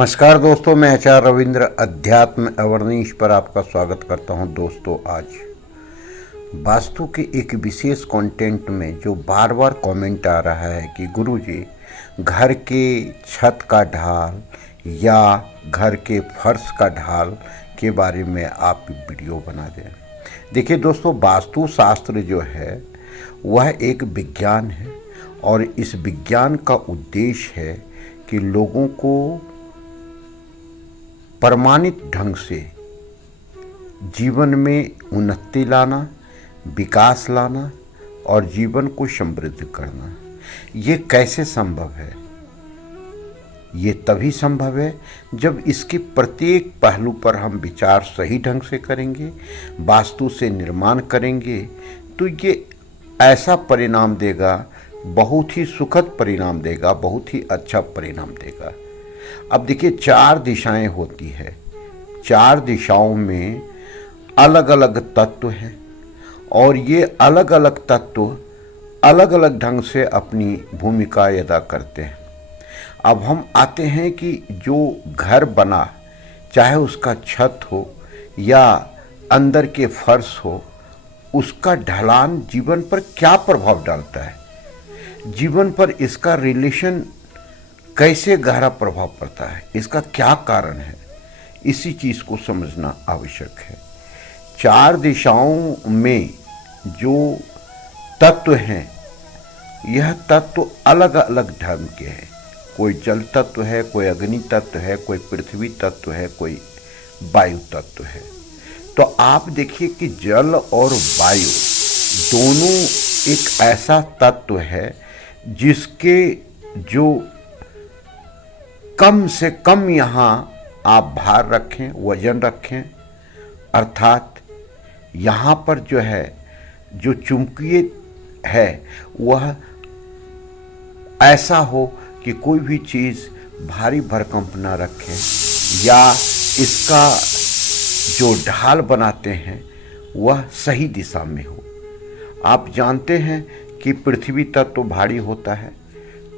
नमस्कार दोस्तों, मैं आचार्य रविंद्र अध्यात्म अवर्नीश पर आपका स्वागत करता हूं। दोस्तों, आज वास्तु के एक विशेष कंटेंट में जो बार बार कमेंट आ रहा है कि गुरुजी घर के छत का ढाल या घर के फर्श का ढाल के बारे में आप वीडियो बना दें। देखिए दोस्तों, वास्तु शास्त्र जो है वह एक विज्ञान है और इस विज्ञान का उद्देश्य है कि लोगों को प्रमाणित ढंग से जीवन में उन्नति लाना, विकास लाना और जीवन को समृद्ध करना। ये कैसे संभव है? ये तभी संभव है जब इसके प्रत्येक पहलू पर हम विचार सही ढंग से करेंगे, वास्तु से निर्माण करेंगे, तो ये ऐसा परिणाम देगा, बहुत ही सुखद परिणाम देगा, बहुत ही अच्छा परिणाम देगा। अब देखिए, 4 दिशाएं होती है। 4 दिशाओं में अलग अलग तत्व हैं और ये अलग अलग तत्व अलग अलग ढंग से अपनी भूमिका अदा करते हैं। अब हम आते हैं कि जो घर बना, चाहे उसका छत हो या अंदर के फर्श हो, उसका ढलान जीवन पर क्या प्रभाव डालता है, जीवन पर इसका रिलेशन कैसे गहरा प्रभाव पड़ता है, इसका क्या कारण है, इसी चीज़ को समझना आवश्यक है। 4 दिशाओं में जो तत्व हैं, यह तत्व अलग अलग ढंग के हैं। कोई जल तत्व है, कोई अग्नि तत्व है, कोई पृथ्वी तत्व है, कोई वायु तत्व है। तो आप देखिए कि जल और वायु दोनों एक ऐसा तत्व है जिसके जो कम से कम यहाँ आप भार रखें, वजन रखें, अर्थात यहाँ पर जो है जो चुंबकीय है वह ऐसा हो कि कोई भी चीज़ भारी भरकम ना रखे, या इसका जो ढाल बनाते हैं वह सही दिशा में हो। आप जानते हैं कि पृथ्वी तत्व तो भारी होता है,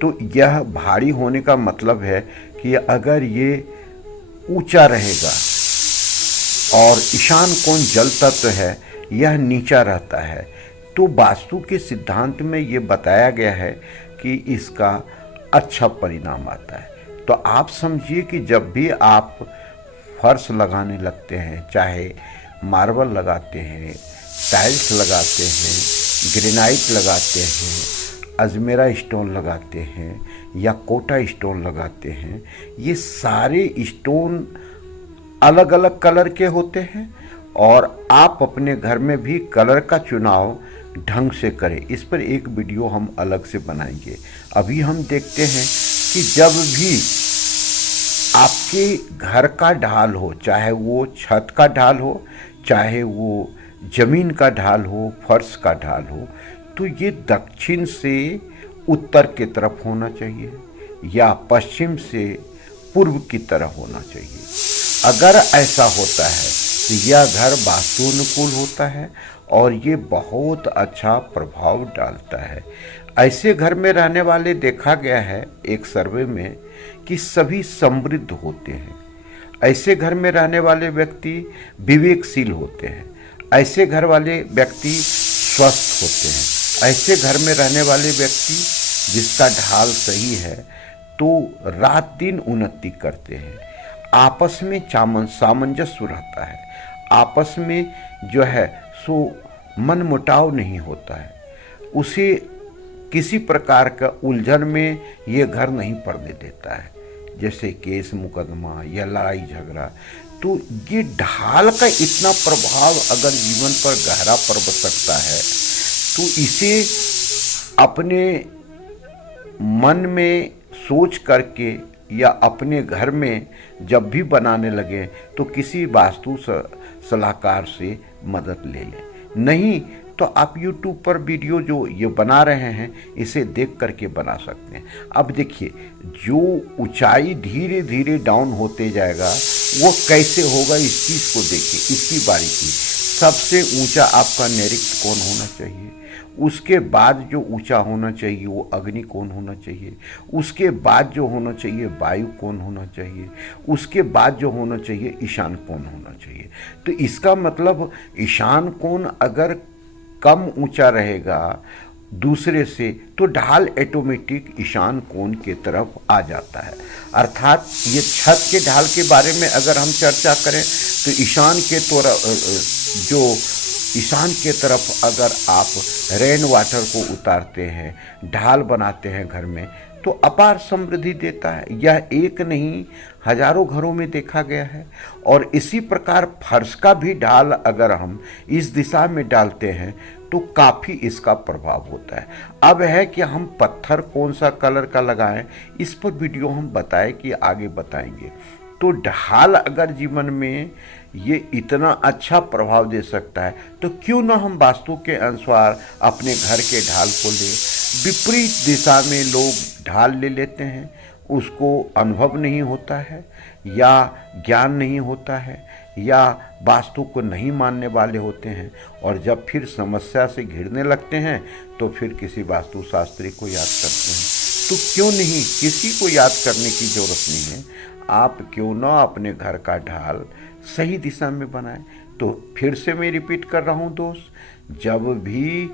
तो यह भारी होने का मतलब है कि अगर ये ऊंचा रहेगा और ईशान कोण जल तत्व है, यह नीचा रहता है, तो वास्तु के सिद्धांत में ये बताया गया है कि इसका अच्छा परिणाम आता है। तो आप समझिए कि जब भी आप फर्श लगाने लगते हैं, चाहे मार्बल लगाते हैं, टाइल्स लगाते हैं, ग्रेनाइट लगाते हैं, अजमेरा स्टोन लगाते हैं या कोटा स्टोन लगाते हैं, ये सारे स्टोन अलग अलग कलर के होते हैं और आप अपने घर में भी कलर का चुनाव ढंग से करें। इस पर एक वीडियो हम अलग से बनाएंगे। अभी हम देखते हैं कि जब भी आपके घर का ढाल हो, चाहे वो छत का ढाल हो, चाहे वो जमीन का ढाल हो, फर्श का ढाल हो, तो ये दक्षिण से उत्तर की तरफ होना चाहिए या पश्चिम से पूर्व की तरफ होना चाहिए। अगर ऐसा होता है तो यह घर वास्तु अनुकूल होता है और ये बहुत अच्छा प्रभाव डालता है। ऐसे घर में रहने वाले देखा गया है एक सर्वे में कि सभी समृद्ध होते हैं। ऐसे घर में रहने वाले व्यक्ति विवेकशील होते हैं। ऐसे घर वाले व्यक्ति स्वस्थ होते हैं। ऐसे घर में रहने वाले व्यक्ति जिसका ढाल सही है तो रात दिन उन्नति करते हैं। आपस में सामंजस्य रहता है, आपस में जो है सो मन मुटाव नहीं होता है, उसे किसी प्रकार का उलझन में ये घर नहीं पड़ने देता है, जैसे केस मुकदमा या लड़ाई झगड़ा। तो ये ढाल का इतना प्रभाव अगर जीवन पर गहरा पड़ सकता है तो इसे अपने मन में सोच करके या अपने घर में जब भी बनाने लगे तो किसी वास्तु सलाहकार से मदद ले लें। नहीं तो आप YouTube पर वीडियो जो ये बना रहे हैं इसे देख करके बना सकते हैं। अब देखिए, जो ऊंचाई धीरे धीरे डाउन होते जाएगा वो कैसे होगा, इस चीज़ को देखिए, इसकी बारीकी। सबसे ऊंचा आपका नैऋत्य कोण होना चाहिए, उसके बाद जो ऊंचा होना चाहिए वो अग्नि कोण होना चाहिए, उसके बाद जो होना चाहिए वायु कोण होना चाहिए, उसके बाद जो होना चाहिए ईशान कोण होना चाहिए। तो इसका मतलब ईशान कोण अगर कम ऊंचा रहेगा दूसरे से तो ढाल ऑटोमेटिक ईशान कोण के तरफ आ जाता है। अर्थात ये छत के ढाल के बारे में अगर हम चर्चा करें तो ईशान के तरफ अगर आप रेन वाटर को उतारते हैं, ढाल बनाते हैं घर में, तो अपार समृद्धि देता है। यह एक नहीं हजारों घरों में देखा गया है। और इसी प्रकार फर्श का भी ढाल अगर हम इस दिशा में डालते हैं तो काफ़ी इसका प्रभाव होता है। अब है कि हम पत्थर कौन सा कलर का लगाएं, इस पर वीडियो हम बताएं कि आगे बताएंगे। तो ढाल अगर जीवन में ये इतना अच्छा प्रभाव दे सकता है तो क्यों ना हम वास्तु के अनुसार अपने घर के ढाल को ले। विपरीत दिशा में लोग ढाल ले लेते हैं, उसको अनुभव नहीं होता है या ज्ञान नहीं होता है या वास्तु को नहीं मानने वाले होते हैं, और जब फिर समस्या से घिरने लगते हैं तो फिर किसी वास्तु शास्त्री को याद करते हैं। तो क्यों नहीं, किसी को याद करने की ज़रूरत नहीं है, आप क्यों ना अपने घर का ढाल सही दिशा में बनाएं। तो फिर से मैं रिपीट कर रहा हूं दोस्त, जब भी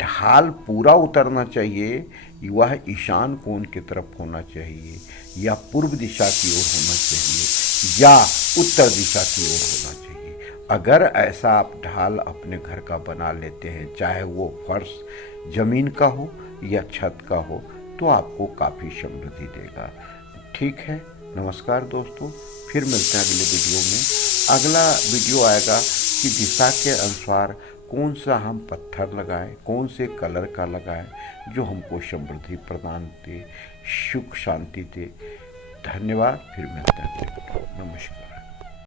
ढाल पूरा उतरना चाहिए वह ईशान कोण की तरफ होना चाहिए या पूर्व दिशा की ओर होना चाहिए या उत्तर दिशा की ओर होना चाहिए। अगर ऐसा आप ढाल अपने घर का बना लेते हैं, चाहे वो फर्श जमीन का हो या छत का हो, तो आपको काफ़ी समृद्धि देगा। ठीक है, नमस्कार दोस्तों, फिर मिलते हैं अगले वीडियो में। अगला वीडियो आएगा कि दिशा के अनुसार कौन सा हम पत्थर लगाएं, कौन से कलर का लगाएं जो हमको समृद्धि प्रदान दे, सुख शांति दे। धन्यवाद, फिर मिलते हैं अगले वीडियो। नमस्कार।